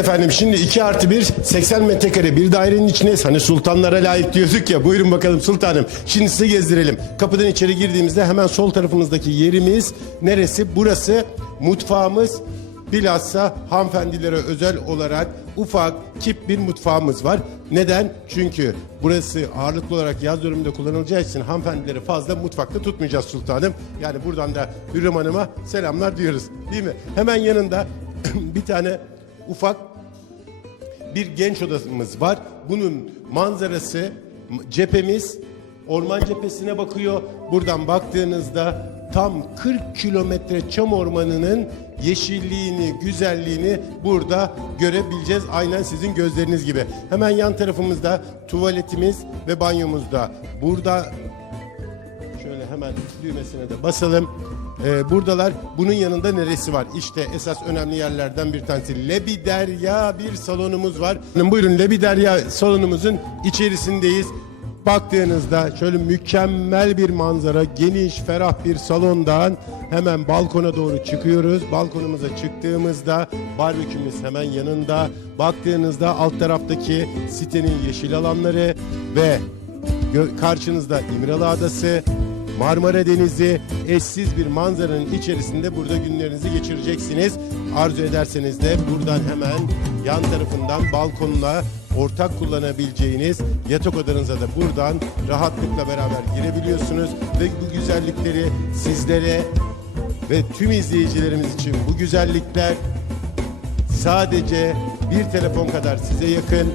efendim şimdi 2 artı 1 80 metrekare bir dairenin içindeyiz. Hani sultanlara layık diyorduk ya buyurun bakalım sultanım. Şimdi size gezdirelim. Kapıdan içeri girdiğimizde hemen sol tarafımızdaki yerimiz neresi? Burası mutfağımız. Bilhassa hanımefendilere özel olarak ufak kip bir mutfağımız var. Neden? Çünkü burası ağırlıklı olarak yaz döneminde kullanılacağı için hanımefendileri fazla mutfakta tutmayacağız sultanım. Yani buradan da Hürrem Hanım'a selamlar diyoruz. Değil mi? Hemen yanında bir tane ufak bir genç odamız var. Bunun manzarası cephemiz orman cephesine bakıyor. Buradan baktığınızda tam 40 kilometre çam ormanının yeşilliğini, güzelliğini burada görebileceğiz. Aynen sizin gözleriniz gibi. Hemen yan tarafımızda tuvaletimiz ve banyomuzda. Burada hemen düğmesine de basalım. Ee, buradalar. Bunun yanında neresi var? İşte esas önemli yerlerden bir tanesi. Lebiderya bir salonumuz var. Buyurun Lebiderya salonumuzun içerisindeyiz. Baktığınızda şöyle mükemmel bir manzara, geniş, ferah bir salondan hemen balkona doğru çıkıyoruz. Balkonumuza çıktığımızda barbekümüz hemen yanında. Baktığınızda alt taraftaki sitenin yeşil alanları ve karşınızda İmralı Adası, Marmara Denizi, eşsiz bir manzaranın içerisinde burada günlerinizi geçireceksiniz. Arzu ederseniz de buradan hemen yan tarafından balkonla ortak kullanabileceğiniz yatak odanıza da buradan rahatlıkla beraber girebiliyorsunuz ve bu güzellikleri sizlere ve tüm izleyicilerimiz için bu güzellikler sadece bir telefon kadar size yakın.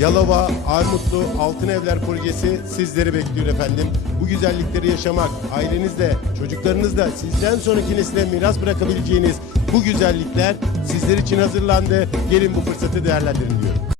Yalova, Armutlu, Altın Evler projesi sizleri bekliyor efendim. Bu güzellikleri yaşamak, ailenizle, çocuklarınızla, sizden sonraki nesile miras bırakabileceğiniz bu güzellikler sizler için hazırlandı. Gelin bu fırsatı değerlendirin diyorum.